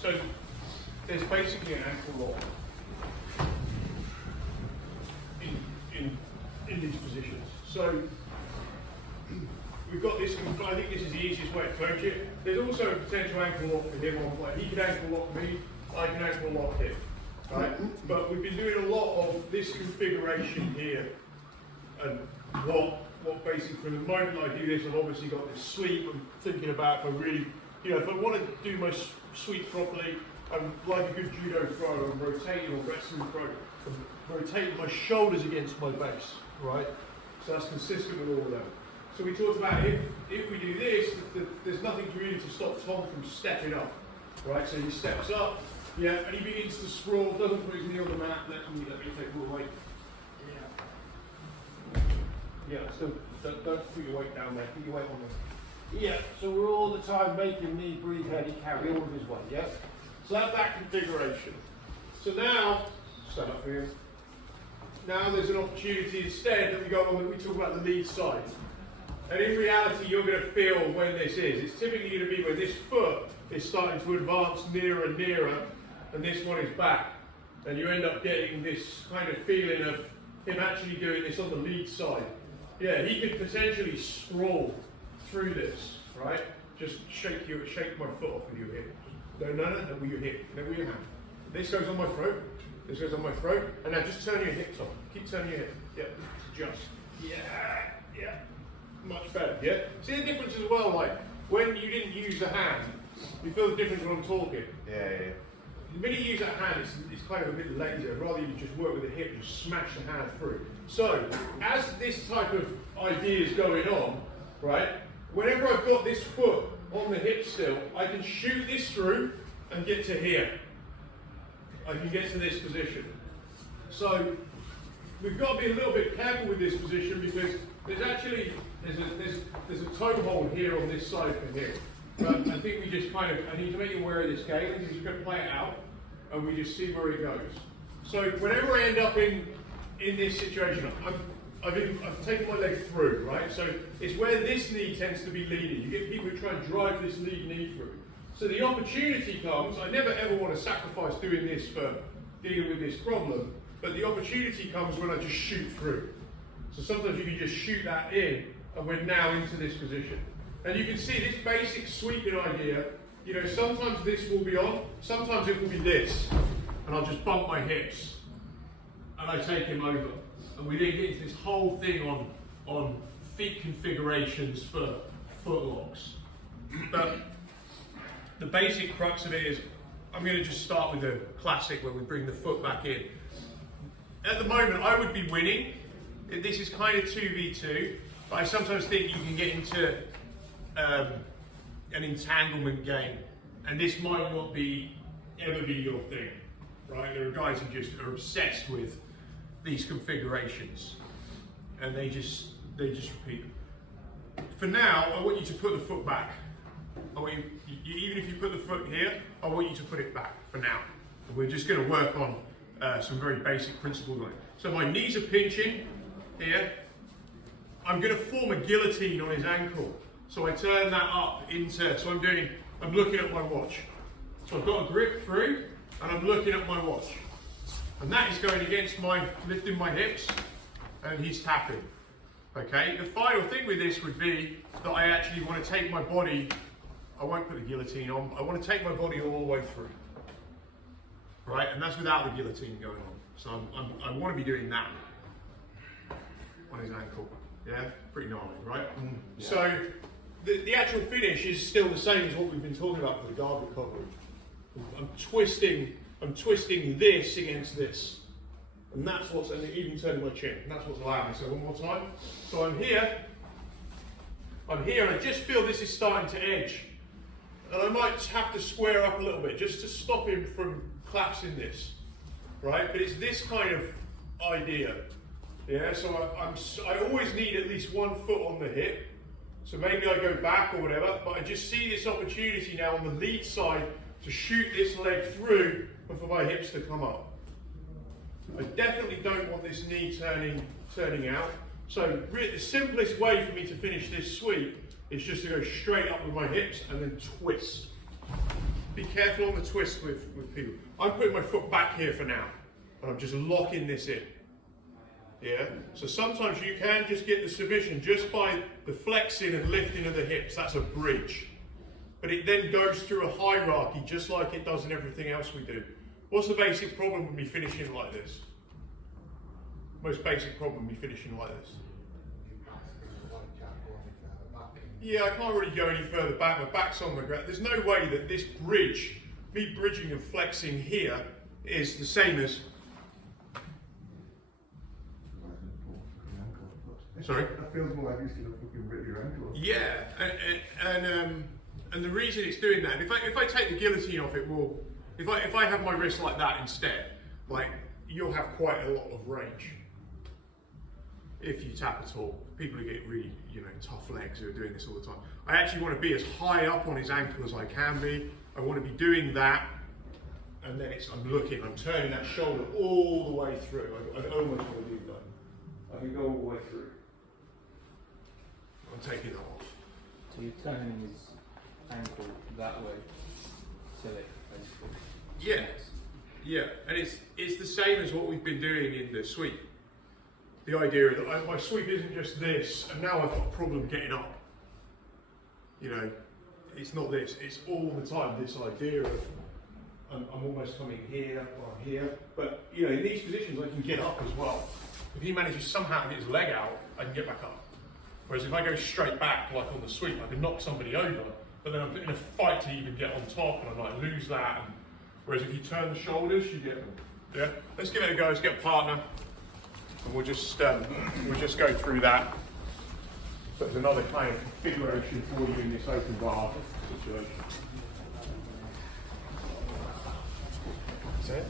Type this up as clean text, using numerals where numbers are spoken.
So there's basically an ankle lock in these positions. So we've got this, I think this is the easiest way to coach it. There's also a potential ankle lock for him on play. He can ankle lock me, I can ankle lock him. Right? But we've been doing a lot of this configuration here, and what basically from the moment I do this, I've obviously got this sweep. I'm thinking about if I really, if I want to do my sweep properly, I'm like a good judo throw. I'm rotating or wrestling throw. I'm rotating my shoulders against my base, right? So that's consistent with all of them. So we talked about if we do this, there's nothing really to stop Tom from stepping up, right? So he steps up, yeah, and he begins to sprawl, doesn't put his knee on the mat. Let me take all the weight. Yeah, so don't put your weight down there, put your weight on there. Yeah, so we're all the time making me breathe heavy, carry all of his weight, yeah? So that's that configuration. So now, stand up here. Now there's an opportunity instead that we go on, we talk about the lead side. And in reality, you're going to feel when this is. It's typically going to be when this foot is starting to advance nearer and nearer, and this one is back. And you end up getting this kind of feeling of him actually doing this on the lead side. Yeah, he could potentially sprawl through this, right? Just shake my foot off with your hip. No, with your hip, no, with your hand. This goes on my throat, this goes on my throat, and now just turn your hips on. Keep turning your hip. Yeah, just. Yeah. Much better, yeah? See the difference as well, like, when you didn't use the hand, you feel the difference when I'm talking. Yeah. The minute you use that hand, it's kind of a bit lazier. Rather you just work with the hip, just smash the hand through. So, as this type of idea is going on, right, whenever I've got this foot on the hip still, I can shoot this through and get to here. I can get to this position. So, we've got to be a little bit careful with this position because there's actually, there's a toe hold here on this side from here. But I think we just I need to make you aware of this game, and we're just going to play it out, and we just see where it goes. So whenever I end up in this situation, I've taken my leg through, right? So it's where this knee tends to be leading. You get people who try and drive this lead knee through. So the opportunity comes, I never ever want to sacrifice doing this for dealing with this problem, but the opportunity comes when I just shoot through. So sometimes you can just shoot that in, and we're now into this position. And you can see this basic sweeping idea, sometimes this will be on, sometimes it will be this. And I'll just bump my hips, and I take him over. And we then get into this whole thing on feet configurations for foot locks. But the basic crux of it is, I'm going to just start with the classic where we bring the foot back in. At the moment, I would be winning. This is kind of 2v2, but I sometimes think you can get into an entanglement game, and this might not ever be your thing, right? There are guys who just are obsessed with these configurations, and they just repeat. For now, I want you to put the foot back. I want you, even if you put the foot here, I want you to put it back for now. And we're just going to work on some very basic principles. So my knees are pinching here. I'm going to form a guillotine on his ankle. So I turn that up into, I'm looking at my watch. So I've got a grip through, and I'm looking at my watch. And that is going against lifting my hips, and he's tapping. Okay, the final thing with this would be that I actually want to take my body, I won't put the guillotine on, I want to take my body all the way through. Right, and that's without the guillotine going on. So I want to be doing that on his ankle. Yeah, pretty gnarly, right? Yeah. So the actual finish is still the same as what we've been talking about for the guard recovery. I'm twisting this against this. And that's what's, and even turning my chin, and that's what's allowing me. So one more time. So I'm here, and I just feel this is starting to edge. And I might have to square up a little bit just to stop him from collapsing this, right? But it's this kind of idea. Yeah, so I always need at least one foot on the hip. So maybe I go back or whatever, but I just see this opportunity now on the lead side to shoot this leg through and for my hips to come up. I definitely don't want this knee turning out. So really, the simplest way for me to finish this sweep is just to go straight up with my hips and then twist. be careful on the twist with people. I'm putting my foot back here for now, and I'm just locking this in. Yeah. So sometimes you can just get the submission just by the flexing and lifting of the hips. That's a bridge. But it then goes through a hierarchy just like it does in everything else we do. What's the basic problem with me finishing like this? Most basic problem with me finishing like this? Yeah, I can't really go any further back. My back's on the ground. There's no way that this bridge, me bridging and flexing here, is the same as... Sorry? That feels more like you're fucking rip your ankle. Yeah, and the reason it's doing that, if I take the guillotine off, it will. If I have my wrist like that instead, like you'll have quite a lot of range. If you tap at all, people who get really, tough legs who are doing this all the time. I actually want to be as high up on his ankle as I can be. I want to be doing that, and then I'm turning that shoulder all the way through. I almost want to do that. I can go all the way through. I'm taking that off. So you're turning his ankle that way till it basically. Yeah, yeah, and it's the same as what we've been doing in the sweep. The idea that my sweep isn't just this, and now I've got a problem getting up. It's not this. It's all the time this idea of I'm almost coming here or I'm here. But in these positions I can get up as well. If he manages somehow to get his leg out, I can get back up. Whereas if I go straight back, like on the sweep, I can knock somebody over, but then I'm in a fight to even get on top, and I might lose that. Whereas if you turn the shoulders, you get them. Yeah. Let's give it a go. Let's get a partner, and we'll just go through that. But there's another kind of configuration for you in this open bar situation. That's it.